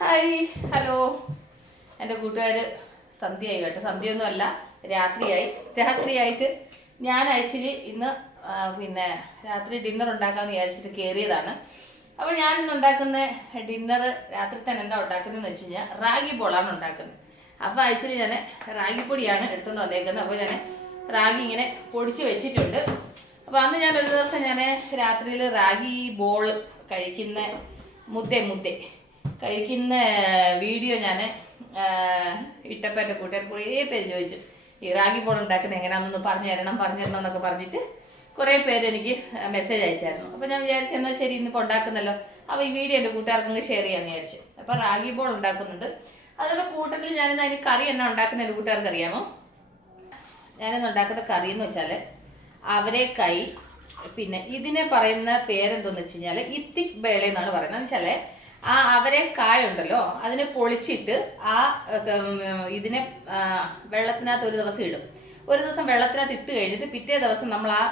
Hi hello എന്റെ കൂട്ടുകാർ സന്ധ്യയായി കേട്ടോ. സന്ധ്യയൊന്നും അല്ല രാത്രിയായി. രാത്രിയായിട്ട് ഞാൻ ആക്ച്വലി ഇന്ന് പിന്നെ രാത്രി ഡിന്നർ ഉണ്ടാക്കാമെന്ന് വിചാരിച്ചിട്ട് കയറിയതാണ് അപ്പോൾ ഞാനിന്ന് ഉണ്ടാക്കുന്ന ഡിന്നർ രാത്രി തന്നെ എന്താ ഉണ്ടാക്കുന്നതെന്ന് വെച്ച് കഴിഞ്ഞാൽ റാഗി ബോളാണ് ഉണ്ടാക്കുന്നത്. അപ്പോൾ ആക്ച്വലി ഞാൻ റാഗി പൊടിയാണ് എടുത്തുകൊണ്ട് വന്നേക്കുന്നത്. അപ്പോൾ ഞാൻ റാഗി ഇങ്ങനെ പൊടിച്ച് വെച്ചിട്ടുണ്ട്. അപ്പോൾ അന്ന് ഞാൻ ഒരു ദിവസം ഞാൻ രാത്രിയിൽ റാഗി ബോൾ കഴിക്കുന്ന മുദ്ദ മുദ്ദ കഴിക്കുന്ന വീഡിയോ ഞാൻ ഇട്ടപ്പോൾ എന്റെ കൂട്ടുകാർ കുറേ പേര് ചോദിച്ചു ഈ റാഗി പോൾ ഉണ്ടാക്കുന്നത് എങ്ങനെയാണെന്നൊന്ന് പറഞ്ഞു തരണം പറഞ്ഞു തരണം എന്നൊക്കെ പറഞ്ഞിട്ട് കുറേ പേര് എനിക്ക് മെസ്സേജ് അയച്ചായിരുന്നു. അപ്പോൾ ഞാൻ വിചാരിച്ചു എന്നാൽ ശരി ഇന്നിപ്പോൾ ഉണ്ടാക്കുന്നല്ലോ. അപ്പോൾ ഈ വീഡിയോ എന്റെ കൂട്ടുകാർക്കൊന്ന് ഷെയർ ചെയ്യാമെന്ന് വിചാരിച്ചു. അപ്പോൾ റാഗി ബോൾ ഉണ്ടാക്കുന്നുണ്ട്. അതിന്റെ കൂട്ടത്തിൽ ഞാനിന്ന് അതിന് കറി എന്നാ ഉണ്ടാക്കുന്ന എന്റെ കൂട്ടുകാർക്ക് അറിയാമോ ഞാനിന്ന് ഉണ്ടാക്കുന്ന കറി എന്ന് വെച്ചാൽ കൈ പിന്നെ ഇതിനെ പറയുന്ന പേരെന്തോന്ന് വെച്ച് കഴിഞ്ഞാൽ ഇത്തിക് ബേള എന്നാണ് പറയുന്നത്. എന്ന് വെച്ചാൽ ആ അവരെ കായുണ്ടല്ലോ അതിനെ പൊളിച്ചിട്ട് ആ ഇതിനെ വെള്ളത്തിനകത്ത് ഒരു ദിവസം ഇടും. ഒരു ദിവസം വെള്ളത്തിനകത്ത് ഇട്ട് കഴിഞ്ഞിട്ട് പിറ്റേ ദിവസം നമ്മൾ ആ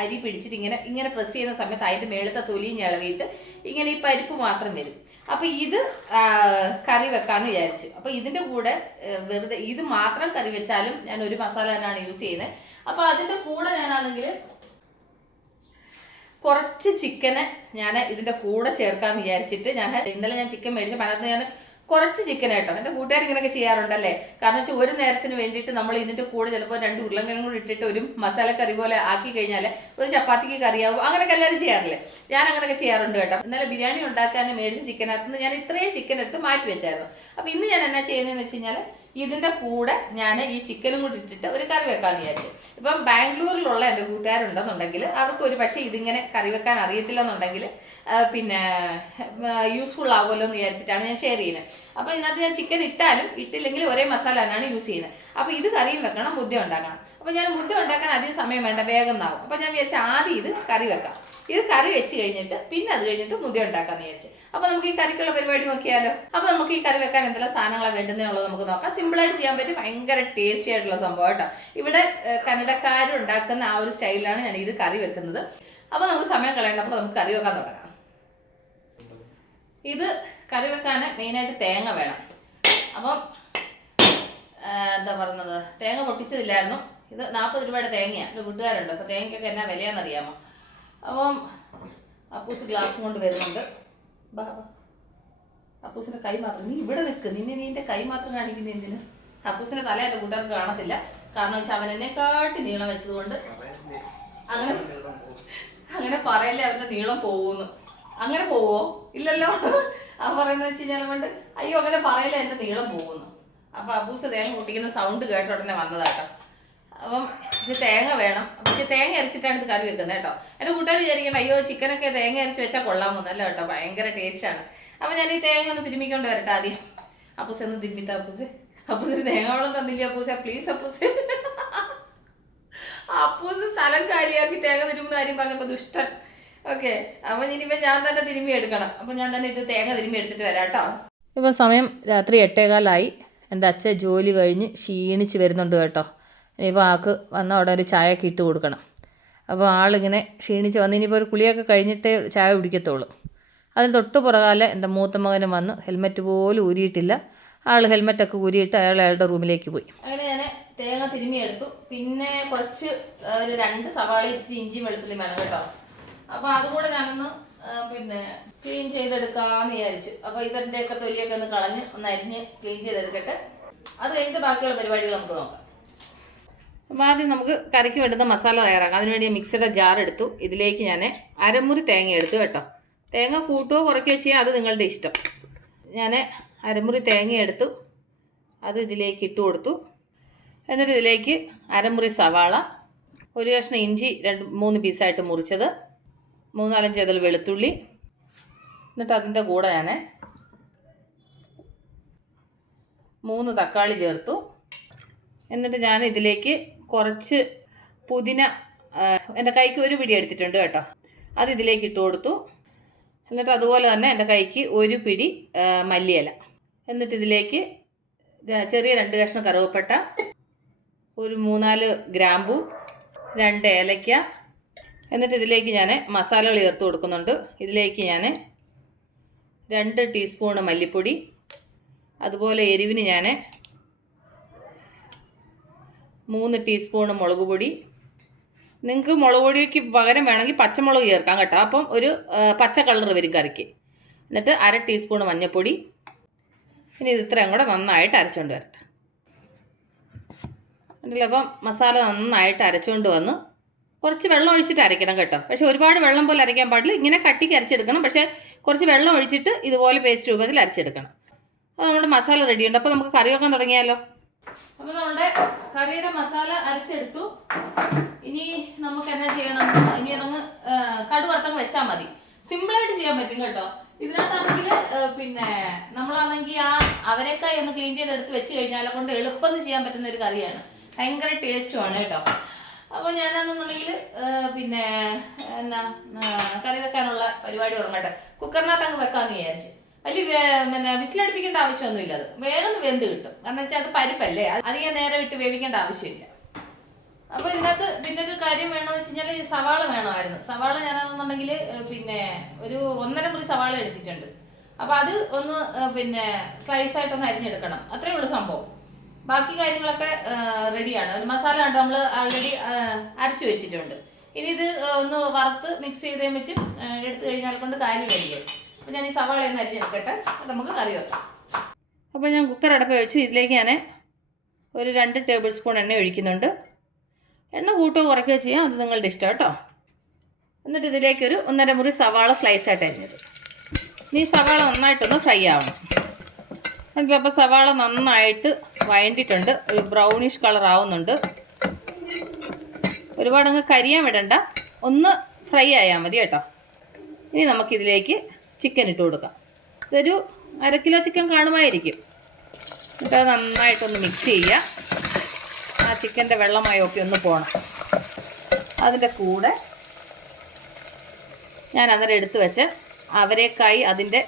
അരി പിടിച്ചിട്ട് ഇങ്ങനെ ഇങ്ങനെ പ്രസ് ചെയ്യുന്ന സമയത്ത് അതിന്റെ മേളത്തെ തൊലിയും ഇളവിയിട്ട് ഇങ്ങനെ ഈ പരിപ്പ് മാത്രം വരും. അപ്പൊ ഇത് കറി വെക്കാന്ന് വിചാരിച്ചു. അപ്പൊ ഇതിന്റെ കൂടെ വെറുതെ ഇത് മാത്രം കറി വെച്ചാലും ഞാൻ ഒരു മസാല തന്നെയാണ് യൂസ് ചെയ്യുന്നത് അപ്പൊ അതിന്റെ കൂടെ ഞാനാണെങ്കിൽ കുറച്ച് ചിക്കന് ഞാൻ ഇതിന്റെ കൂടെ ചേർക്കാന്ന് വിചാരിച്ചിട്ട് ഞാൻ ഇന്നലെ ഞാൻ ചിക്കൻ മേടിച്ചു അതിനകത്ത് ഞാൻ കുറച്ച് ചിക്കൻ കേട്ടോ എന്റെ കൂട്ടുകാർ ഇങ്ങനെയൊക്കെ ചെയ്യാറുണ്ടല്ലേ? കാരണം വെച്ചാൽ ഒരു നേരത്തിന് വേണ്ടിയിട്ട് നമ്മൾ ഇതിന്റെ കൂടെ ചിലപ്പോൾ രണ്ട് ഉരുളക്കിഴങ്ങ് കൂടി ഇട്ടിട്ട് ഒരു മസാലക്കറി പോലെ ആക്കി കഴിഞ്ഞാൽ ഒരു ചപ്പാത്തിക്ക് കറിയാവും. അങ്ങനെയൊക്കെ എല്ലാവരും ചെയ്യാറില്ലേ? ഞാൻ അങ്ങനെയൊക്കെ ചെയ്യാറുണ്ട് കേട്ടോ. ഇന്നലെ ബിരിയാണി ഉണ്ടാക്കാൻ മേടിച്ച ചിക്കനകത്ത് നിന്ന് ഞാൻ ഇത്രയും ചിക്കൻ എടുത്ത് മാറ്റി വെച്ചായിരുന്നു. അപ്പോൾ ഇന്ന് ഞാൻ എന്നാ ചെയ്യുന്നതെന്ന് വെച്ച് കഴിഞ്ഞാൽ ഇതിന്റെ കൂടെ ഞാൻ ഈ ചിക്കനും കൂടി ഇട്ടിട്ട് ഒരു കറി വെക്കാമെന്ന് വിചാരിച്ചു. ഇപ്പം ബാംഗ്ലൂരിലുള്ള എന്റെ കൂട്ടുകാരുണ്ടെന്നുണ്ടെങ്കിൽ അവർക്ക് ഒരു പക്ഷേ ഇതിങ്ങനെ കറി വെക്കാൻ അറിയത്തില്ല എന്നുണ്ടെങ്കിൽ പിന്നെ യൂസ്ഫുൾ ആകുമല്ലോ എന്ന് വിചാരിച്ചിട്ടാണ് ഞാൻ ഷെയർ ചെയ്യുന്നത്. അപ്പോൾ ഇതിനകത്ത് ഞാൻ ചിക്കൻ ഇട്ടാലും ഇട്ടില്ലെങ്കിൽ ഒരേ മസാല തന്നെയാണ് യൂസ് ചെയ്യുന്നത്. അപ്പോൾ ഇത് കറിയും വെക്കണം മുദ്ദ ഉണ്ടാക്കണം. അപ്പോൾ ഞാൻ മുദ്ദ ഉണ്ടാക്കാൻ അധികം സമയം വേണ്ട വേഗം ആവും അപ്പോൾ ഞാൻ വിചാരിച്ചു ആദ്യം ഇത് കറി വെക്കാം. ഇത് കറി വെച്ച് കഴിഞ്ഞിട്ട് പിന്നെ അത് കഴിഞ്ഞിട്ട് മുതി ഉണ്ടാക്കാന്ന് വിചാരിച്ചു. അപ്പൊ നമുക്ക് ഈ കറിക്കുള്ള പരിപാടി നോക്കിയാലോ? അപ്പൊ നമുക്ക് ഈ കറി വെക്കാൻ എന്തെല്ലാം സാധനങ്ങളാണ് വേണ്ടുന്നതെന്നുള്ളത് നമുക്ക് നോക്കാം. സിമ്പിളായിട്ട് ചെയ്യാൻ പറ്റും ഭയങ്കര ടേസ്റ്റി ആയിട്ടുള്ള സംഭവം കേട്ടോ. ഇവിടെ കന്നഡക്കാർ ഉണ്ടാക്കുന്ന ആ ഒരു സ്റ്റൈലാണ് ഞാൻ ഇത് കറി വെക്കുന്നത്. അപ്പൊ നമുക്ക് സമയം കളയേണ്ട അപ്പോൾ നമുക്ക് കറി വെക്കാൻ തുടങ്ങാം. ഇത് കറി വെക്കാൻ മെയിനായിട്ട് തേങ്ങ വേണം. അപ്പം എന്താ പറയുന്നത്? തേങ്ങ പൊട്ടിച്ചതില്ലായിരുന്നു. ഇത് നാൽപ്പത് രൂപയുടെ തേങ്ങയാണ് ഒരു കൂട്ടുകാരുണ്ട് അപ്പോൾ തേങ്ങയ്ക്കൊക്കെ എന്നാ വിലയാണെന്നറിയാമോ? അപ്പം അപ്പൂസ് ഗ്ലാസ് കൊണ്ട് വരുന്നുണ്ട്. ബാബ അപ്പൂസിന്റെ കൈ മാത്രം. നീ ഇവിടെ നിൽക്ക് നിന്നെ നീ നീന്റെ കൈ മാത്രം കാണിക്കുന്ന എന്തിന്? അപ്പൂസിന്റെ തല എന്റെ കൂട്ടുകാർക്ക് കാണത്തില്ല. കാരണം വെച്ചാൽ അവൻ എന്നെ കാട്ടി നീളം വെച്ചതുകൊണ്ട് അങ്ങനെ അങ്ങനെ പറയല്ലേ അവന്റെ നീളം പോകുന്നു അങ്ങനെ പോവോ? ഇല്ലല്ലോ. ആ പറയുന്നത് വെച്ച് കഴിഞ്ഞാൽ കൊണ്ട് അയ്യോ അങ്ങനെ പറയല്ലേ എന്റെ നീളം പോകുന്നു അപ്പൊ അബൂസ് ദേഹം പൊട്ടിക്കുന്ന സൗണ്ട് കേട്ട ഉടനെ വന്നതാട്ടോ അപ്പം ഇച്ചിരി തേങ്ങ വേണം. അപ്പം ഇച്ചിരി തേങ്ങ അരച്ചിട്ടാണ് ഇത് കറി വെക്കുന്നത് കേട്ടോ. എന്റെ കൂട്ടുകാർ വിചാരിക്കണം അയ്യോ ചിക്കനൊക്കെ തേങ്ങ അരച്ച് വെച്ചാൽ കൊള്ളാമെന്ന് അല്ല കേട്ടോ. ഭയങ്കര ടേസ്റ്റാണ് അപ്പം ഞാൻ ഈ തേങ്ങ ഒന്ന് തിരുമ്മിക്കൊണ്ട് വരട്ടെ ആദ്യം. അപ്പൂസ് ഒന്ന് തിരുമ്മിത്ത അപ്പൂസ്. അപ്പൂസിന് തേങ്ങ വെള്ളം തന്നില്ല അപ്പൂസ? പ്ലീസ് അപ്പൂസ്. അപ്പൂസ് സ്ഥലം കാര്യമാക്കി തേങ്ങ തിരുമ്പുന്ന കാര്യം പറഞ്ഞപ്പോൾ ദുഷ്ടൻ ഓക്കെ അപ്പം ഇനിയിപ്പോൾ ഞാൻ തന്നെ തിരുമ്മി എടുക്കണം. അപ്പം ഞാൻ തന്നെ ഇത് തേങ്ങ തിരുമ്മി എടുത്തിട്ട് വരാം കേട്ടോ. ഇപ്പം സമയം രാത്രി എട്ടേകാലായി. എന്റെ അച്ഛൻ ജോലി കഴിഞ്ഞ് ക്ഷീണിച്ച് വരുന്നുണ്ട് കേട്ടോ. ഇനിയിപ്പോൾ ആൾക്ക് വന്ന ഒരു ചായയൊക്കെ ഇട്ട് കൊടുക്കണം. അപ്പോൾ ആളിങ്ങനെ ക്ഷീണിച്ച് വന്ന് ഇനിയിപ്പോൾ ഒരു കുളിയൊക്കെ കഴിഞ്ഞിട്ടേ ചായ കുടിക്കത്തുള്ളൂ. അതിന് തൊട്ട് പുറകാലെ എന്റെ മൂത്ത മകനും വന്ന് ഹെൽമെറ്റ് പോലും ഊരിയിട്ടില്ല. ആൾ ഹെൽമെറ്റൊക്കെ ഊരിയിട്ട് അയാൾ അയാളുടെ റൂമിലേക്ക് പോയി. അങ്ങനെ ഞാൻ തേങ്ങ തിരുമ്മി എടുത്തു. പിന്നെ കുറച്ച് ഒരു രണ്ട് സവാള ഇച്ചിരി ഇഞ്ചിയും വെളുത്തുള്ളി വേണം കേട്ടോ. അപ്പോൾ അതുകൂടെ ഞാനൊന്ന് പിന്നെ ക്ലീൻ ചെയ്തെടുക്കാമെന്ന് വിചാരിച്ചു. അപ്പോൾ ഇതിന്റെയൊക്കെ തൊലിയൊക്കെ ഒന്ന് കളഞ്ഞ് ഒന്ന് അരിഞ്ഞ് ക്ലീൻ ചെയ്തെടുക്കട്ടെ. അത് കഴിഞ്ഞിട്ട് ബാക്കിയുള്ള പരിപാടികൾ നമുക്ക് നോക്കാം. അപ്പോൾ ആദ്യം നമുക്ക് കറിക്ക് വേണ്ടുന്ന മസാല തയ്യാറാക്കാം. അതിനുവേണ്ടി മിക്സിയുടെ ജാർ എടുത്തു. ഇതിലേക്ക് ഞാൻ അരമുറി തേങ്ങ എടുത്തു കേട്ടോ. തേങ്ങ കൂട്ടുകയോ കുറയ്ക്കുകയോ ചെയ്യാം. അത് നിങ്ങളുടെ ഇഷ്ടം. ഞാൻ അരമുറി തേങ്ങ എടുത്തു. അത് ഇതിലേക്ക് ഇട്ട് കൊടുത്തു. എന്നിട്ട് ഇതിലേക്ക് അരമുറി സവാള ഒരു കഷ്ണം ഇഞ്ചി രണ്ട് മൂന്ന് പീസായിട്ട് മുറിച്ചത്. മൂന്നാലഞ്ച് അതിൽ വെളുത്തുള്ളി. എന്നിട്ട് അതിന്റെ കൂടെ ഞാൻ മൂന്ന് തക്കാളി ചേർത്തു. എന്നിട്ട് ഞാൻ ഇതിലേക്ക് കുറച്ച് പുതിന എന്റെ കൈക്ക് ഒരു പിടി എടുത്തിട്ടുണ്ട് കേട്ടോ. അത് ഇതിലേക്ക് ഇട്ട് കൊടുത്തു. എന്നിട്ട് അതുപോലെ തന്നെ എന്റെ കൈക്ക് ഒരു പിടി മല്ലിയില. എന്നിട്ട് ഇതിലേക്ക് ചെറിയ രണ്ട് കഷ്ണം കറുവപ്പട്ട ഒരു മൂന്നാൽ ഗ്രാമ്പു രണ്ട് ഏലയ്ക്ക എന്നിട്ട് ഇതിലേക്ക് ഞാൻ മസാലകൾ ചേർത്ത് കൊടുക്കുന്നുണ്ട്. ഇതിലേക്ക് ഞാൻ രണ്ട് ടീസ്പൂണ് മല്ലിപ്പൊടി. അതുപോലെ എരിവിന് ഞാൻ മൂന്ന് ടീസ്പൂണ് മുളക് പൊടി. നിങ്ങൾക്ക് മുളക് പൊടിക്ക് പകരം വേണമെങ്കിൽ പച്ചമുളക് ചേർക്കാം കേട്ടോ. അപ്പം ഒരു പച്ച കളർ വരും കറിക്ക്. എന്നിട്ട് അര ടീസ്പൂണ് മഞ്ഞൾപ്പൊടി ഇനി ഇത് ഇത്രയും കൂടെ നന്നായിട്ട് അരച്ചുകൊണ്ട് വരട്ടെ. അപ്പം മസാല നന്നായിട്ട് അരച്ചുകൊണ്ട് വന്ന് കുറച്ച് വെള്ളം ഒഴിച്ചിട്ട് അരയ്ക്കണം കേട്ടോ. പക്ഷേ ഒരുപാട് വെള്ളം പോലെ അരയ്ക്കാൻ പാടില്ല. ഇങ്ങനെ കട്ടിക്ക് അരച്ചെടുക്കണം. പക്ഷേ കുറച്ച് വെള്ളം ഒഴിച്ചിട്ട് ഇതുപോലെ പേസ്റ്റ് രൂപത്തിൽ അരച്ചെടുക്കണം. അപ്പോൾ നമ്മുടെ മസാല റെഡിയുണ്ട് അപ്പോൾ നമുക്ക് കറി വെക്കാൻ തുടങ്ങിയാലോ? അപ്പോൾ നമ്മുടെ കറിയുടെ മസാല അരച്ചെടുത്തു. ഇനി നമുക്ക് എന്നാ ചെയ്യണം? ഇനി അതങ്ങ് കടുവറുത്തങ്ങ് വെച്ചാൽ മതി. സിമ്പിൾ ആയിട്ട് ചെയ്യാൻ പറ്റും കേട്ടോ. ഇതിനകത്താണെങ്കിൽ പിന്നെ നമ്മളാണെങ്കിൽ ആ അവരെക്കായി ഒന്ന് ക്ലീൻ ചെയ്തെടുത്ത് വെച്ച് കഴിഞ്ഞാൽ കൊണ്ട് എളുപ്പം ചെയ്യാൻ പറ്റുന്ന ഒരു കറിയാണ്. ഭയങ്കര ടേസ്റ്റുമാണ് കേട്ടോ. അപ്പോൾ ഞാനാണെന്നുണ്ടെങ്കിൽ പിന്നെ എന്നാ കറി വെക്കാനുള്ള പരിപാടി ഓർമ്മട്ടെ കുക്കറിനകത്ത് അങ്ങ് വെക്കാമെന്ന് വിചാരിച്ച്. വലിയ പിന്നെ വിസിലടിപ്പിക്കേണ്ട ആവശ്യമൊന്നുമില്ല അത്. വേഗം വെന്ത് കിട്ടും. കാരണം വെച്ചാൽ അത് പരിപ്പല്ലേ? അധികം നേരം ഇട്ട് വേവിക്കേണ്ട ആവശ്യമില്ല. അപ്പൊ ഇതിനകത്ത് പിന്നെ ഒരു കാര്യം വേണമെന്ന് വെച്ച് കഴിഞ്ഞാൽ ഈ സവാള വേണമായിരുന്നു. സവാള ഞാനാണെന്നുണ്ടെങ്കിൽ പിന്നെ ഒരു ഒന്നര മുറി സവാള എടുത്തിട്ടുണ്ട്. അപ്പൊ അത് ഒന്ന് പിന്നെ സ്ലൈസ് ആയിട്ടൊന്ന് അരിഞ്ഞെടുക്കണം. അത്രേ ഉള്ളൂ സംഭവം. ബാക്കി കാര്യങ്ങളൊക്കെ റെഡിയാണ് മസാല ഉണ്ട് നമ്മൾ ആൾറെഡി അരച്ചു വെച്ചിട്ടുണ്ട്. ഇനി ഇത് ഒന്ന് വറുത്ത് മിക്സ് ചെയ്തേ വെച്ച് എടുത്തു കഴിഞ്ഞാൽ കൊണ്ട് കാര്യം കഴിയും അപ്പൊ ഞാൻ ഈ സവാള അരിഞ്ഞെടുക്കട്ടെ എന്നിട്ട് നമുക്ക് കറി വെക്കാം. അപ്പോൾ ഞാൻ കുക്കർ അടപ്പ് വെച്ചു. ഇതിലേക്ക് ഞാൻ ഒരു രണ്ട് ടേബിൾ സ്പൂൺ എണ്ണ ഒഴിക്കുന്നുണ്ട്. എണ്ണ കൂട്ടുകയോ കുറയ്ക്കുകയോ ചെയ്യാം. അത് നിങ്ങളുടെ ഇഷ്ടം കേട്ടോ. എന്നിട്ട് ഇതിലേക്കൊരു ഒന്നര മുറി സവാള സ്ലൈസ് ആയിട്ട് അരിഞ്ഞത്. ഇനി ഈ സവാള നന്നായിട്ടൊന്ന് ഫ്രൈ ആവണം. എനിക്ക് അപ്പോൾ സവാള നന്നായിട്ട് വഴണ്ടിട്ടുണ്ട് ഒരു ബ്രൗണിഷ് കളർ ആവുന്നുണ്ട്. ഒരുപാട് അങ്ങ് കരിയാൻ വിടണ്ട. ഒന്ന് ഫ്രൈ ആയാൽ മതി കേട്ടോ. ഇനി നമുക്കിതിലേക്ക് ചിക്കൻ ഇട്ട് കൊടുക്കാം. ഇതൊരു അര കിലോ ചിക്കൻ കാണുമായിരിക്കും. എന്നിട്ട് അത് നന്നായിട്ടൊന്ന് മിക്സ് ചെയ്യുക ആ ചിക്കന്റെ ഒക്കെ ഒന്ന് പോകണം അതിന്റെ കൂടെ ഞാൻ അന്നേരം എടുത്തു വെച്ച് അവരേക്കായി അതിന്റെ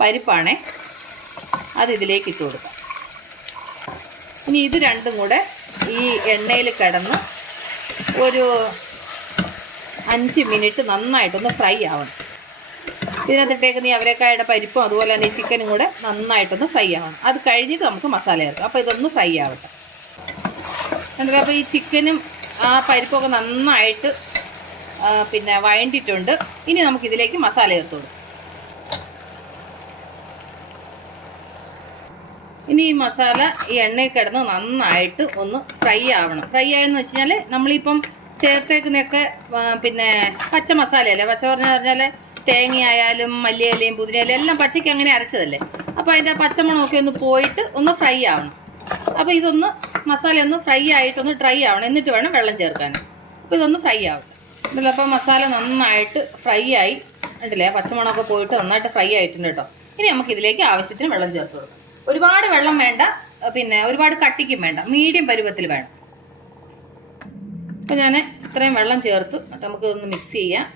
പരിപ്പാണേ അത് ഇതിലേക്ക് ഇട്ട് കൊടുക്കാം. ഇനി ഇത് രണ്ടും കൂടെ ഈ എണ്ണയിൽ കിടന്ന് ഒരു അഞ്ച് മിനിറ്റ് നന്നായിട്ടൊന്ന് ഫ്രൈ ആവണം. ഇതിനകത്തിട്ടേക്ക് നീ അവരേക്കായുടെ പരിപ്പും അതുപോലെ തന്നെ ചിക്കനും കൂടെ നന്നായിട്ടൊന്ന് ഫ്രൈ ആവണം. അത് കഴിഞ്ഞിട്ട് നമുക്ക് മസാല ചേർക്കാം. അപ്പോൾ ഇതൊന്ന് ഫ്രൈ ആവട്ടെ. കണ്ടില്ലേ? അപ്പോൾ ഈ ചിക്കനും ആ പരിപ്പൊക്കെ നന്നായിട്ട് പിന്നെ വഴണ്ടിട്ടുണ്ട് ഇനി നമുക്ക് ഇതിലേക്ക് മസാല ചേർത്ത് കൊടുക്കാം ഇനി ഈ മസാല ഈ എണ്ണയിൽ കിടന്ന് നന്നായിട്ട് ഒന്ന് ഫ്രൈ ആവണം. ഫ്രൈ ആയെന്ന് വെച്ച് കഴിഞ്ഞാൽ നമ്മളിപ്പം ചേർത്തേക്കുന്നൊക്കെ പിന്നെ പച്ച മസാലയല്ലേ? പച്ച പറഞ്ഞ പറഞ്ഞാൽ തേങ്ങയായാലും മല്ലിയിലയും പുതിനയിലയും എല്ലാം പച്ചയ്ക്ക് അങ്ങനെ അരച്ചതല്ലേ? അപ്പോൾ അതിന്റെ പച്ചമുളകൊക്കെ ഒന്ന് പോയിട്ട് ഒന്ന് ഫ്രൈ ആവണം. അപ്പോൾ ഇതൊന്ന് മസാല ഒന്ന് ഫ്രൈ ആയിട്ടൊന്ന് ഡ്രൈ ആവണം. എന്നിട്ട് വേണം വെള്ളം ചേർക്കാൻ. അപ്പോൾ ഇതൊന്ന് ഫ്രൈ ആവും അപ്പോൾ മസാല നന്നായിട്ട് ഫ്രൈ ആയി. ഉണ്ടല്ലേ പച്ചമുളകൊക്കെ പോയിട്ട് നന്നായിട്ട് ഫ്രൈ ആയിട്ടുണ്ട് കേട്ടോ ഇനി നമുക്ക് ഇതിലേക്ക് ആവശ്യത്തിന് വെള്ളം ചേർത്ത് കൊടുക്കാം. ഒരുപാട് വെള്ളം വേണ്ട. പിന്നെ ഒരുപാട് കട്ടിക്കും വേണ്ട. മീഡിയം പരുവത്തിൽ വേണം. അപ്പോൾ ഞാൻ ഇത്രയും വെള്ളം ചേർത്ത് നമുക്ക് ഒന്ന് മിക്സ് ചെയ്യാം.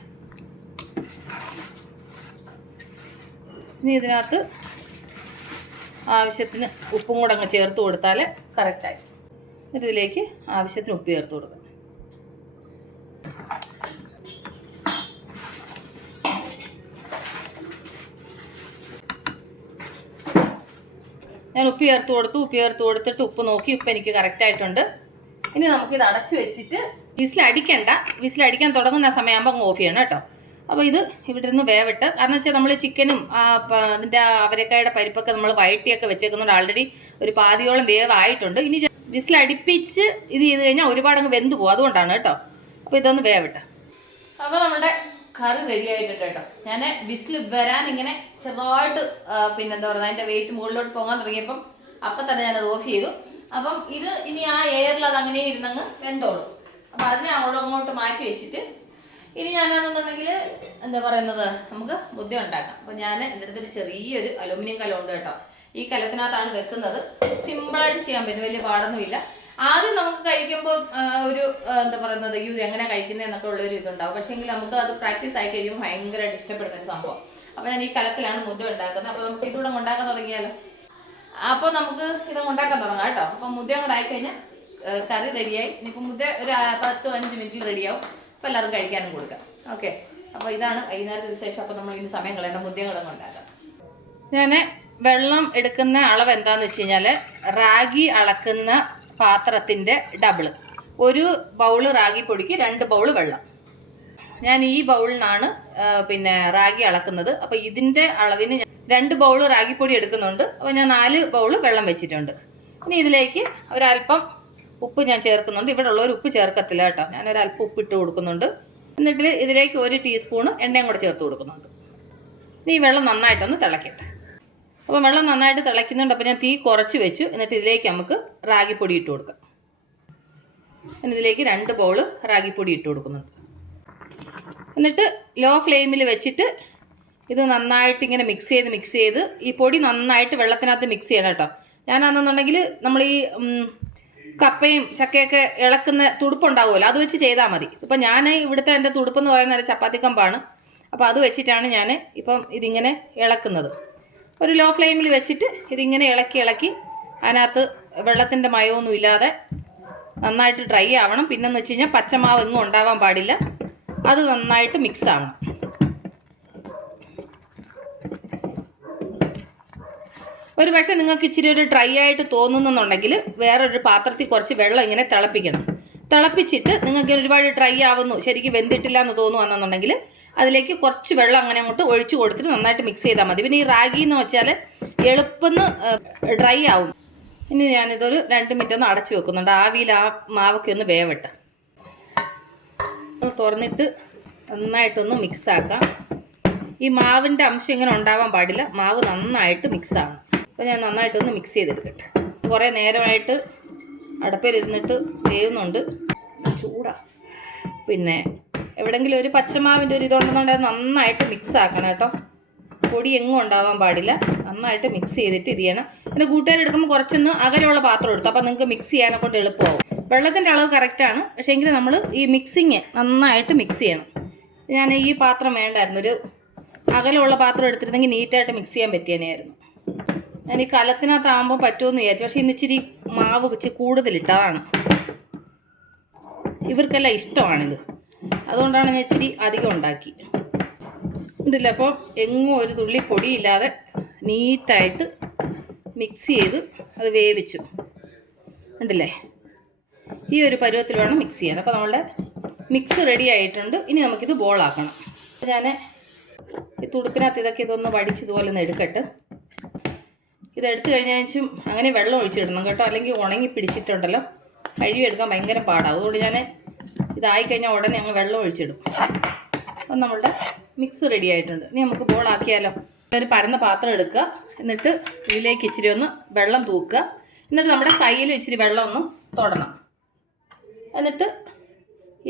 ഇനി ഇതിനകത്ത് ആവശ്യത്തിന് ഉപ്പും കൂടെ അങ്ങ് ചേർത്ത് കൊടുത്താൽ കറക്റ്റായി. എന്നിട്ട് ഇതിലേക്ക് ആവശ്യത്തിന് ഉപ്പ് ചേർത്ത് കൊടുക്കുക ഞാൻ ഉപ്പ് ചേർത്ത് കൊടുത്തു ഉപ്പ് ചേർത്ത് കൊടുത്തിട്ട് ഉപ്പ് നോക്കി ഉപ്പ് എനിക്ക് കറക്റ്റ് ആയിട്ടുണ്ട് ഇനി നമുക്കിത് അടച്ചു വെച്ചിട്ട് വിസിലടിക്കണ്ട. വിസിലടിക്കാൻ തുടങ്ങുന്ന സമയമാകുമ്പോൾ അങ്ങ് ഓഫ് ചെയ്യണം കേട്ടോ. അപ്പോൾ ഇത് ഇവിടെ നിന്ന് വേവിട്ട് കാരണം വെച്ചാൽ നമ്മൾ ചിക്കനും അതിന്റെ അവരക്കായുടെ പരിപ്പൊക്കെ നമ്മൾ വയറ്റിയൊക്കെ വെച്ചേക്കുന്നുണ്ട് ആൾറെഡി ഒരു പാതിയോളം വേവായിട്ടുണ്ട്. ഇനി വിസിലടിപ്പിച്ച് ഇത് ചെയ്ത് കഴിഞ്ഞാൽ ഒരുപാട് അങ്ങ് വെന്ത് പോകും. അതുകൊണ്ടാണ് കേട്ടോ. അപ്പോൾ ഇതൊന്ന് വേവിട്ട്. അപ്പോൾ നമ്മുടെ കറി റെഡി ആയിട്ടുണ്ട് കേട്ടോ. ഞാൻ വിസിൽ വരാൻ ഇങ്ങനെ ചെറുതായിട്ട് പിന്നെ പിന്നെന്താ പറയുക അതിന്റെ വെയിറ്റ് മുകളിലോട്ട് പോകാൻ തുടങ്ങിയപ്പം അപ്പം തന്നെ ഞാനത് ഓഫ് ചെയ്തു. അപ്പം ഇത് ഇനി ആ എയറിൽ അത് അങ്ങനെ ഇരുന്നങ്ങ് വെന്തോളും. അപ്പം അതിനെ അങ്ങോട്ട് മാറ്റി വെച്ചിട്ട് ഇനി ഞാനാണെന്നുണ്ടെങ്കിൽ എന്താ പറയുന്നത്? നമുക്ക് ബുദ്ധി ഉണ്ടാക്കാം. അപ്പം ഞാൻ എന്റെ അടുത്തൊരു ചെറിയൊരു അലൂമിനിയം കലം ഉണ്ട് കേട്ടോ. ഈ കലത്തിനകത്താണ് വെക്കുന്നത്. സിമ്പിളായിട്ട് ചെയ്യാൻ പറ്റും. വലിയ പാടൊന്നുമില്ല. ആദ്യം നമുക്ക് കഴിക്കുമ്പോൾ ഒരു എന്താ പറയുന്നത് യൂസ് എങ്ങനെ കഴിക്കുന്നതെന്നൊക്കെ ഉള്ള ഒരു ഇതുണ്ടാവും. പക്ഷേ എങ്കിൽ നമുക്ക് അത് പ്രാക്ടീസ് ആയി കഴിയുമ്പോൾ ഭയങ്കരമായിട്ട് ഇഷ്ടപ്പെടുന്ന ഒരു സംഭവം. അപ്പോൾ ഞാൻ ഈ കലത്തിലാണ് മുദ്ദ ഉണ്ടാക്കുന്നത്. അപ്പോൾ നമുക്ക് ഇതുകൂടെ ഉണ്ടാക്കാൻ തുടങ്ങിയാലോ? അപ്പോൾ നമുക്ക് ഇത് ഉണ്ടാക്കാൻ തുടങ്ങാം കേട്ടോ. അപ്പോൾ മുദ്ദ കൂടെ ആയിക്കഴിഞ്ഞാൽ കറി റെഡിയായി ഇനിയിപ്പോൾ മുദ്ദ ഒരു പത്ത് അഞ്ച് മിനിറ്റിൽ റെഡിയാവും അപ്പോൾ എല്ലാവർക്കും കഴിക്കാനും കൊടുക്കാം. ഓക്കെ അപ്പോൾ ഇതാണ് വൈകുന്നേരത്തിന് ശേഷം അപ്പോൾ നമ്മൾ ഇനി സമയം കളയേണ്ട മുദ്യങ്ങളൊന്നും ഉണ്ടാക്കാം ഞാൻ വെള്ളം എടുക്കുന്ന അളവ് എന്താണെന്ന് വെച്ച് കഴിഞ്ഞാൽ റാഗി അളക്കുന്ന പാത്രത്തിന്റെ ഡബിൾ ഒരു ബൗൾ റാഗി പൊടിക്ക് രണ്ട് ബൗൾ വെള്ളം. ഞാൻ ഈ ബൗളിനാണ് പിന്നെ റാഗി അളക്കുന്നത്. അപ്പോൾ ഇതിന്റെ അളവിന് രണ്ട് ബൗൾ റാഗിപ്പൊടി എടുക്കുന്നുണ്ട്. അപ്പോൾ ഞാൻ നാല് ബൗൾ വെള്ളം വെച്ചിട്ടുണ്ട്. ഇനി ഇതിലേക്ക് ഒരല്പം ഉപ്പ് ഞാൻ ചേർക്കുന്നുണ്ട്. ഇവിടെ ഉള്ളവർ ഉപ്പ് ചേർക്കത്തില്ല കേട്ടോ. ഞാനൊരു അല്പം ഉപ്പ് ഇട്ട് കൊടുക്കുന്നുണ്ട്. എന്നിട്ട് ഇതിലേക്ക് ഒരു ടീസ്പൂണ് എണ്ണയും കൂടെ ചേർത്ത് കൊടുക്കുന്നുണ്ട്. ഇനി ഈ വെള്ളം നന്നായിട്ടൊന്ന് തിളക്കട്ടെ. അപ്പോൾ വെള്ളം നന്നായിട്ട് തിളയ്ക്കുന്നുണ്ട്. അപ്പോൾ ഞാൻ തീ കുറച്ച് വെച്ചു. എന്നിട്ട് ഇതിലേക്ക് നമുക്ക് റാഗിപ്പൊടി ഇട്ട് കൊടുക്കാം. ഇതിലേക്ക് രണ്ട് ബൗൾ റാഗിപ്പൊടി ഇട്ട് കൊടുക്കുന്നുണ്ട്. എന്നിട്ട് ലോ ഫ്ലെയിമിൽ വെച്ചിട്ട് ഇത് നന്നായിട്ട് ഇങ്ങനെ മിക്സ് ചെയ്ത് മിക്സ് ചെയ്ത് ഈ പൊടി നന്നായിട്ട് വെള്ളത്തിനകത്ത് മിക്സ് ചെയ്യണം കേട്ടോ. ഞാനാണെന്നുണ്ടെങ്കിൽ നമ്മൾ ഈ കപ്പയും ചക്കയൊക്കെ ഇളക്കുന്ന തുടുപ്പുണ്ടാവുമല്ലോ അത് വെച്ച് ചെയ്താൽ മതി. ഇപ്പം ഞാൻ ഇവിടുത്തെ എന്റെ തുടുപ്പെന്ന് പറയുന്ന ഒരു ചപ്പാത്തി കമ്പാണ്. അപ്പോൾ അത് വെച്ചിട്ടാണ് ഞാൻ ഇപ്പം ഇതിങ്ങനെ ഇളക്കുന്നത്. ഒരു ലോ ഫ്ലെയിമിൽ വെച്ചിട്ട് ഇതിങ്ങനെ ഇളക്കി ഇളക്കി അതിനകത്ത് വെള്ളത്തിന്റെ മയമൊന്നും ഇല്ലാതെ നന്നായിട്ട് ഡ്രൈ ആവണം. പിന്നെന്ന് വെച്ച് കഴിഞ്ഞാൽ പച്ചമാവ് എങ്ങും ഉണ്ടാവാൻ പാടില്ല. അത് നന്നായിട്ട് മിക്സ് ആവണം. ഒരു പക്ഷേ നിങ്ങൾക്ക് ഇച്ചിരി ഒരു ഡ്രൈ ആയിട്ട് തോന്നുന്നുണ്ടെങ്കിൽ വേറൊരു പാത്രത്തിൽ കുറച്ച് വെള്ളം ഇങ്ങനെ തിളപ്പിക്കണം. തിളപ്പിച്ചിട്ട് നിങ്ങൾക്ക് ഒരുപാട് ഡ്രൈ ആവുന്നു ശരിക്കും വെന്തിട്ടില്ല എന്ന് തോന്നുവാണെന്നുണ്ടെങ്കിൽ അതിലേക്ക് കുറച്ച് വെള്ളം അങ്ങനെ അങ്ങോട്ട് ഒഴിച്ചു കൊടുത്തിട്ട് നന്നായിട്ട് മിക്സ് ചെയ്താൽ മതി. പിന്നെ ഈ റാഗി എന്ന് വെച്ചാൽ എളുപ്പന്ന് ഡ്രൈ ആവും. ഇനി ഞാനിതൊരു രണ്ട് മിനിറ്റ് ഒന്ന് അടച്ചു വെക്കുന്നുണ്ട്. ആവിയിൽ ആ മാവൊക്കെ ഒന്ന് വേവട്ടെ. ഒന്ന് തുറന്നിട്ട് നന്നായിട്ടൊന്ന് മിക്സ് ആക്കാം. ഈ മാവിന്റെ അംശം ഇങ്ങനെ ഉണ്ടാവാൻ പാടില്ല. മാവ് നന്നായിട്ട് മിക്സ് ആവണം. അപ്പോൾ ഞാൻ നന്നായിട്ടൊന്ന് മിക്സ് ചെയ്തെടുക്കട്ടെ. കുറേ നേരമായിട്ട് അടുപ്പിലിരുന്നിട്ട് വേവുന്നുണ്ട്. ചൂടാ. പിന്നെ എവിടെങ്കിലും ഒരു പച്ചമാവിന്റെ ഒരു ഇതുണ്ടെന്നുണ്ടെങ്കിൽ നന്നായിട്ട് മിക്സ് ആക്കണം കേട്ടോ. പൊടി എങ്ങും ഉണ്ടാവാൻ പാടില്ല. നന്നായിട്ട് മിക്സ് ചെയ്തിട്ട് ഇത് ചെയ്യണം. പിന്നെ കൂട്ടുകാരെടുക്കുമ്പോൾ കുറച്ചൊന്ന് അകലെയുള്ള പാത്രം എടുത്തു. അപ്പോൾ നിങ്ങൾക്ക് മിക്സ് ചെയ്യാനെ കൊണ്ട് എളുപ്പമാവും. വെള്ളത്തിന്റെ അളവ് കറക്റ്റാണ് പക്ഷേ എങ്കിൽ നമ്മൾ ഈ മിക്സിങ് നന്നായിട്ട് മിക്സ് ചെയ്യണം. ഞാൻ ഈ പാത്രം വേണ്ടായിരുന്നു. ഒരു അകലെയുള്ള പാത്രം എടുത്തിരുന്നെങ്കിൽ നീറ്റായിട്ട് മിക്സ് ചെയ്യാൻ പറ്റിയനെയായിരുന്നു. ഞാൻ ഈ കലത്തിനകത്താകുമ്പോൾ പറ്റുമെന്ന് വിചാരിച്ചു. പക്ഷേ ഇന്ന് ഇച്ചിരി മാവ് ഇച്ചിരി കൂടുതലിട്ടതാണ്. ഇവർക്കെല്ലാം ഇഷ്ടമാണിത്. അതുകൊണ്ടാണ് ഞാൻ ഇച്ചിരി അധികം ഉണ്ടാക്കി. ഇതില്ല അപ്പോൾ എങ്ങും ഒരു തുള്ളി പൊടിയില്ലാതെ നീറ്റായിട്ട് മിക്സ് ചെയ്ത് അത് വേവിച്ചു. ഉണ്ടല്ലേ ഈ ഒരു പരുവത്തിൽ വേണം മിക്സ് ചെയ്യാൻ. അപ്പോൾ നമ്മളുടെ മിക്സ് റെഡി ആയിട്ടുണ്ട്. ഇനി നമുക്കിത് ബോളാക്കണം ഞാൻ ഈ തുടുപ്പിനകത്ത് ഇതൊക്കെ ഇതൊന്ന് വടിച്ചതുപോലെ ഒന്ന് എടുക്കട്ടെ. ഇത് എടുത്തു കഴിഞ്ഞ അങ്ങനെ വെള്ളം ഒഴിച്ചിടണം കേട്ടോ. അല്ലെങ്കിൽ ഉണങ്ങി പിടിച്ചിട്ടുണ്ടല്ലോ. കഴുകിയെടുക്കാൻ ഭയങ്കര പാടാണ് അതുകൊണ്ട് ഞാൻ ഇതായി കഴിഞ്ഞാൽ ഉടനെ അങ്ങ് വെള്ളം ഒഴിച്ചിടും. അപ്പം നമ്മളുടെ മിക്സ് റെഡി ആയിട്ടുണ്ട്. ഇനി നമുക്ക് ബോളാക്കിയാലോ ഒരു പരന്ന പാത്രം എടുക്കുക. എന്നിട്ട് ഇതിലേക്ക് ഇച്ചിരി ഒന്ന് വെള്ളം തൂക്കുക. എന്നിട്ട് നമ്മുടെ കയ്യിൽ ഇച്ചിരി വെള്ളം ഒന്ന് തൊടണം. എന്നിട്ട്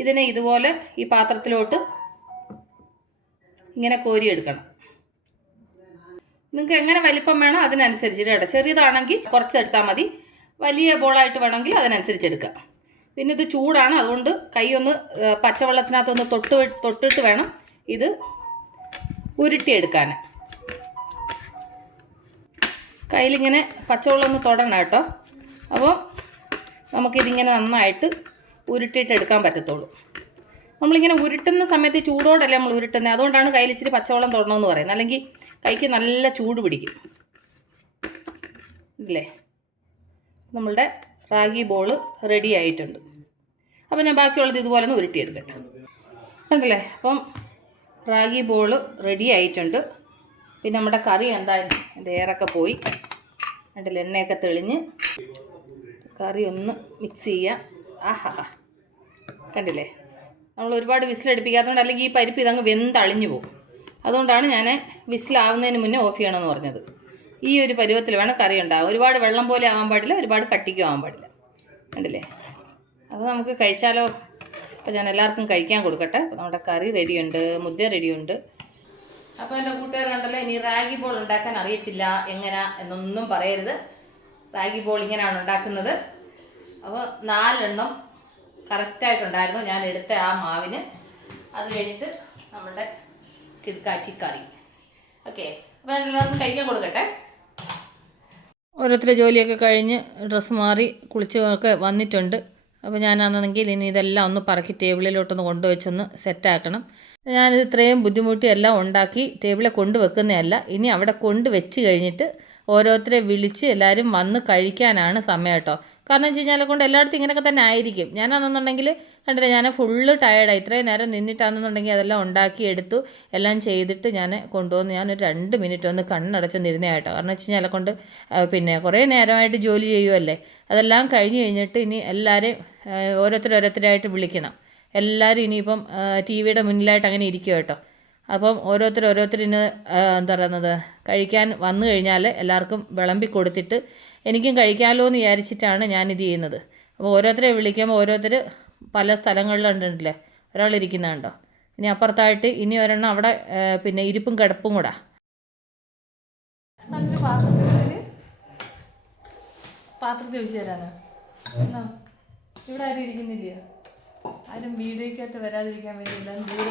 ഇതിനെ ഇതുപോലെ ഈ പാത്രത്തിലോട്ട് ഇങ്ങനെ കോരിയെടുക്കണം. നിങ്ങൾക്ക് എങ്ങനെ വലിപ്പം വേണോ അതിനനുസരിച്ചിട്ട് കേട്ടോ ചെറിയതാണെങ്കിൽ കുറച്ച് എടുത്താൽ മതി. വലിയ ബോളായിട്ട് വേണമെങ്കിൽ അതിനനുസരിച്ച് എടുക്കുക. പിന്നെ ഇത് ചൂടാണ്. അതുകൊണ്ട് കൈ ഒന്ന് പച്ചവെള്ളത്തിനകത്തൊന്ന് തൊട്ട് തൊട്ടിട്ട് വേണം ഇത് ഉരുട്ടിയെടുക്കാൻ കയ്യിലിങ്ങനെ പച്ചവെള്ളം ഒന്ന് തൊടണം കേട്ടോ. അപ്പോൾ നമുക്കിതിങ്ങനെ നന്നായിട്ട് ഉരുട്ടിയിട്ട് എടുക്കാൻ പറ്റത്തുള്ളൂ. നമ്മളിങ്ങനെ ഉരുട്ടുന്ന സമയത്ത് ചൂടോടല്ലേ നമ്മൾ ഉരുട്ടുന്നത് അതുകൊണ്ടാണ് കയ്യിൽ ഇച്ചിരി പച്ചവെള്ളം തൊടണമെന്ന് പറയുന്നത്. അല്ലെങ്കിൽ കൈക്ക് നല്ല ചൂട് പിടിക്കും. ഇല്ലേ? നമ്മളുടെ റാഗി ബോൾ റെഡി ആയിട്ടുണ്ട്. അപ്പോൾ ഞാൻ ബാക്കിയുള്ളത് ഇതുപോലെ ഒന്ന് ഉരുട്ടിയെടുക്കട്ടെ. കണ്ടില്ലേ? അപ്പം റാഗി ബോൾ റെഡി ആയിട്ടുണ്ട്. പിന്നെ നമ്മുടെ കറി എന്തായാലും എന്റെ പോയി. കണ്ടില്ലേ? എണ്ണയൊക്കെ തെളിഞ്ഞ്. കറി ഒന്ന് മിക്സ് ചെയ്യുക ആഹാ. കണ്ടില്ലേ? നമ്മൾ ഒരുപാട് വിസിലടുപ്പിക്കാത്തതുകൊണ്ട് അല്ലെങ്കിൽ ഈ പരിപ്പ് ഇതങ്ങ് വെന്തളിഞ്ഞു പോകും. അതുകൊണ്ടാണ് ഞാൻ വിസിലാവുന്നതിന് മുന്നേ ഓഫ് ചെയ്യണമെന്ന് പറഞ്ഞത്. ഈ ഒരു പരുവത്തിൽ വേണം കറി ഉണ്ടാകും ഒരുപാട് വെള്ളം പോലെ ആവാൻ പാടില്ല ഒരുപാട് കട്ടിക്കും ആവാൻ പാടില്ല. കണ്ടില്ലേ? അപ്പോൾ നമുക്ക് കഴിച്ചാലോ? അപ്പോൾ ഞാൻ എല്ലാവർക്കും കഴിക്കാൻ കൊടുക്കട്ടെ. അപ്പോൾ നമ്മുടെ കറി റെഡിയുണ്ട് മുദ്ദ റെഡിയുണ്ട്. അപ്പോൾ എന്റെ കൂട്ടുകാർ കണ്ടല്ലോ ഇനി റാഗി ബോൾ ഉണ്ടാക്കാൻ അറിയത്തില്ല എങ്ങനെ എന്നൊന്നും പറയരുത്. റാഗി ബോൾ ഇങ്ങനെയാണ് ഉണ്ടാക്കുന്നത്. അപ്പോൾ നാലെണ്ണം കറക്റ്റായിട്ടുണ്ടായിരുന്നു. ഞാൻ എടുത്ത ആ മാവിന്. അത് കഴിഞ്ഞിട്ട് നമ്മുടെ കിടക്കാച്ചിക്കറി ഓക്കെ. അപ്പോൾ എല്ലാവർക്കും കഴിക്കാൻ കൊടുക്കട്ടെ? ഓരോരുത്തരുടെ ജോലിയൊക്കെ കഴിഞ്ഞ് ഡ്രസ്സ് മാറി കുളിച്ചൊക്കെ വന്നിട്ടുണ്ട്. അപ്പോൾ ഞാനാണെങ്കിൽ ഇനി ഇതെല്ലാം ഒന്ന് പറക്കി ടേബിളിലോട്ടൊന്ന് കൊണ്ടുവച്ചൊന്ന് സെറ്റാക്കണം. ഞാനിത് ഇത്രയും ബുദ്ധിമുട്ടി എല്ലാം ഉണ്ടാക്കി ടേബിളിൽ കൊണ്ടുവെക്കുന്നതല്ല. ഇനി അവിടെ കൊണ്ടുവച്ച് കഴിഞ്ഞിട്ട് ഓരോരുത്തരെ വിളിച്ച് എല്ലാവരും വന്ന് കഴിക്കാനാണ് സമയം കേട്ടോ. കാരണം വെച്ച് കഴിഞ്ഞാൽ കൊണ്ട് എല്ലായിടത്തും ഇങ്ങനെയൊക്കെ തന്നെ ആയിരിക്കും. ഞാനാണെന്നുണ്ടെങ്കിൽ കണ്ടില്ല ഞാൻ ഫുള്ള് ടയേർഡായി ഇത്രയും നേരം നിന്നിട്ടാണെന്നുണ്ടെങ്കിൽ അതെല്ലാം ഉണ്ടാക്കി എടുത്തു എല്ലാം ചെയ്തിട്ട് ഞാൻ കൊണ്ടുവന്ന് ഒരു രണ്ട് മിനിറ്റ് ഒന്ന് കണ്ണടച്ചൊന്നിരുന്നേ കേട്ടോ. കാരണം വെച്ച് കഴിഞ്ഞാൽ കൊണ്ട് പിന്നെ കുറേ നേരമായിട്ട് ജോലി ചെയ്യുമല്ലേ അതെല്ലാം കഴിഞ്ഞ് കഴിഞ്ഞിട്ട് ഇനി എല്ലാവരെയും ഓരോരുത്തരോരോരുത്തരായിട്ട് വിളിക്കണം. എല്ലാവരും ഇനിയിപ്പം ടി വിയുടെ മുന്നിലായിട്ട് അങ്ങനെ ഇരിക്കും കേട്ടോ. അപ്പം ഓരോരുത്തർ ഓരോരുത്തരിന് എന്താ പറയുന്നത് കഴിക്കാൻ വന്നു കഴിഞ്ഞാൽ എല്ലാവർക്കും വിളമ്പി കൊടുത്തിട്ട് എനിക്കും കഴിക്കാമല്ലോ എന്ന് വിചാരിച്ചിട്ടാണ് ഞാനിത് ചെയ്യുന്നത്. അപ്പോൾ ഓരോരുത്തരെ വിളിക്കുമ്പോൾ ഓരോരുത്തർ പല സ്ഥലങ്ങളിലുണ്ടല്ലേ ഒരാളിരിക്കുന്നുണ്ടോ ഇനി അപ്പുറത്തായിട്ട് ഇനി ഒരെണ്ണം അവിടെ പിന്നെ ഇരിപ്പും കിടപ്പും കൂടാ. ഇവിടെ ആരും ഇരിക്കുന്നില്ല. ആരും വീഡിയോക്കകത്ത് വരാതിരിക്കാൻ വേണ്ടി എല്ലാം ദൂരെ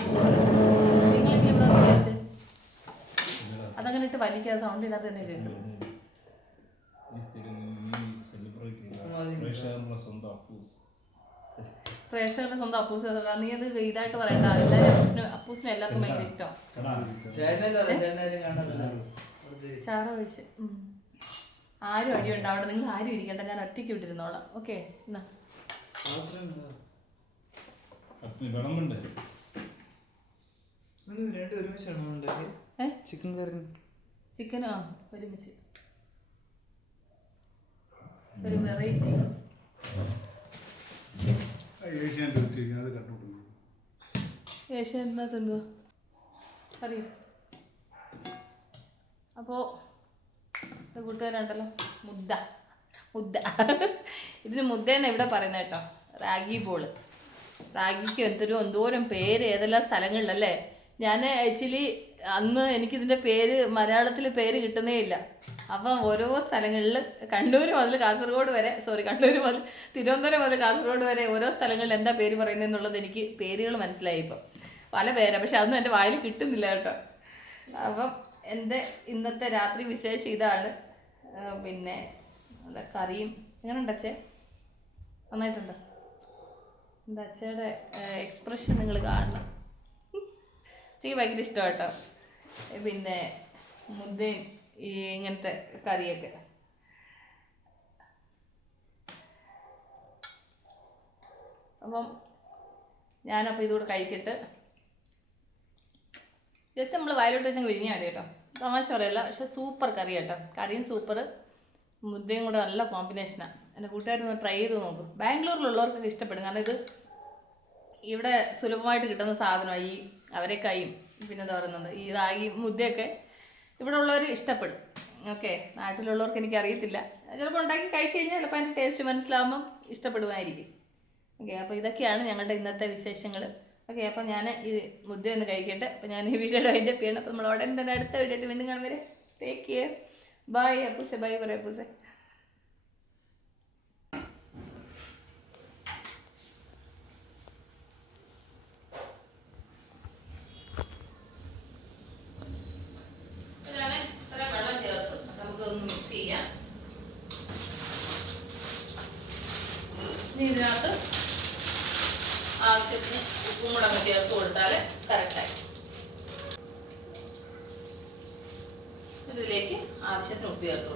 അതങ്ങനെ ഇട്ട് വലിക്കാതെ സൗണ്ട് ഇല്ലാതെ തന്നെ കേൾക്കും പ്രേക്ഷകരുടെ സ്വന്തം അപ്പൂസ്. നീ അത് ഇതായിട്ട് പറയണ്ട. എല്ലാവരും അപ്പൂസിന് അപ്പൂസിന് എല്ലാവർക്കും ഭയങ്കര ഇഷ്ടം. ചാറ ഒഴിച്ച്. ആരും അടിയുണ്ട് അവിടെ നിങ്ങൾ ആരും ഇരിക്കണ്ട. ഞാൻ ഒറ്റയ്ക്ക് വിട്ടിരുന്നോളാം. ഓക്കെ എന്നാ. രണ്ട് കൂട്ടുകാരണ്ടല്ലോ ചിക്കൻ കറി ഒരുമിച്ച്. ഒരു വെറൈറ്റി അറിയോ? അപ്പോൾ മുദ്ദ. മുദ്ദ. ഇതിന് മുദ്ദ തന്നെ ഇവിടെ പറയുന്നത് കേട്ടോ. റാഗി ബോൾ. റാഗിക്ക് എന്തൊരു എന്തോരം പേര് ഏതെല്ലാം സ്ഥലങ്ങളിലല്ലേ? ഞാൻ ആക്ച്വലി അന്ന് എനിക്കിതിന്റെ പേര് മലയാളത്തിൽ പേര് കിട്ടുന്നേ ഇല്ല. അപ്പം ഓരോ സ്ഥലങ്ങളിൽ കണ്ണൂർ മുതൽ കാസർഗോഡ് വരെ സോറി കണ്ണൂർ മുതൽ തിരുവനന്തപുരം മുതൽ കാസർഗോഡ് വരെ ഓരോ സ്ഥലങ്ങളിൽ എന്താ പേര് പറയുന്നത് എന്നുള്ളത് എനിക്ക് പേരുകൾ മനസ്സിലായി ഇപ്പം. പല പേരാണ് പക്ഷെ അതൊന്നും എന്റെ വായിൽ കിട്ടുന്നില്ല കേട്ടോ. അപ്പം എന്റെ ഇന്നത്തെ രാത്രി വിശേഷം ഇതാണ്. പിന്നെ കറിയും എങ്ങനെ ഉണ്ടച്ചേ നന്നായിട്ടുണ്ടോ? എന്റെ അച്ഛയുടെ എക്സ്പ്രഷൻ നിങ്ങൾ കാണണം. എനിക്ക് ഭയങ്കര ഇഷ്ടം കേട്ടോ പിന്നെ മുദ്ദയും ഈ ഇങ്ങനത്തെ കറിയൊക്കെ. അപ്പം ഞാനപ്പോൾ ഇതുകൂടെ കഴിച്ചിട്ട് ജസ്റ്റ് നമ്മൾ വയലോട്ട് വെച്ചങ്ങ് വിരിഞ്ഞാൽ മതി കേട്ടോ. തമാശ പറയല്ല പക്ഷെ സൂപ്പർ കറി കേട്ടോ. കറിയും സൂപ്പർ മുദ്ദയും കൂടെ നല്ല കോമ്പിനേഷനാണ് എന്റെ കൂട്ടുകാരൊന്ന് ട്രൈ ചെയ്ത് നോക്കും. ബാംഗ്ലൂരിലുള്ളവർക്കൊക്കെ ഇഷ്ടപ്പെടും. കാരണം ഇത് ഇവിടെ സുലഭമായിട്ട് കിട്ടുന്ന സാധനമായി അവരെക്കായും പിന്നെ എന്താ പറയുന്നത് ഈ റാഗി മുദ്ദയൊക്കെ ഇവിടെ ഉള്ളവർ ഇഷ്ടപ്പെടും. ഓക്കെ നാട്ടിലുള്ളവർക്ക് എനിക്ക് അറിയത്തില്ല ചിലപ്പോൾ ഉണ്ടാക്കി കഴിച്ചു കഴിഞ്ഞാൽ ചിലപ്പോൾ അതിന്റെ ടേസ്റ്റ് മനസ്സിലാവുമ്പം ഇഷ്ടപ്പെടുമായിരിക്കും. ഓക്കെ അപ്പോൾ ഇതൊക്കെയാണ് ഞങ്ങളുടെ ഇന്നത്തെ വിശേഷങ്ങൾ ഓക്കെ അപ്പോൾ ഞാൻ ഈ മുദ്ദ ഒന്ന് കഴിക്കട്ടെ. അപ്പോൾ ഞാൻ ഈ വീഡിയോ അതിന്റെ ചെയ്യണം അപ്പോൾ നമ്മൾ ഉടനെ തന്നെ അടുത്ത വീഡിയോ വീണ്ടും കാണുമ്പോൾ ടേക്ക് കെയർ ബൈ അപ്പൂസെ. ബൈ പറയാം അപ്പൂസെ ഞാൻ ഇത്ര വെള്ളം ചേർത്തു നമുക്കൊന്ന് മിക്സ് ചെയ്യാം ഇനി ഇതിനകത്ത് ആവശ്യത്തിന് ഉപ്പും അങ്ങ് ചേർത്ത് കൊടുത്താൽ കറക്റ്റായി ഇതിലേക്ക് ആവശ്യത്തിന് ഉപ്പ് ചേർത്ത്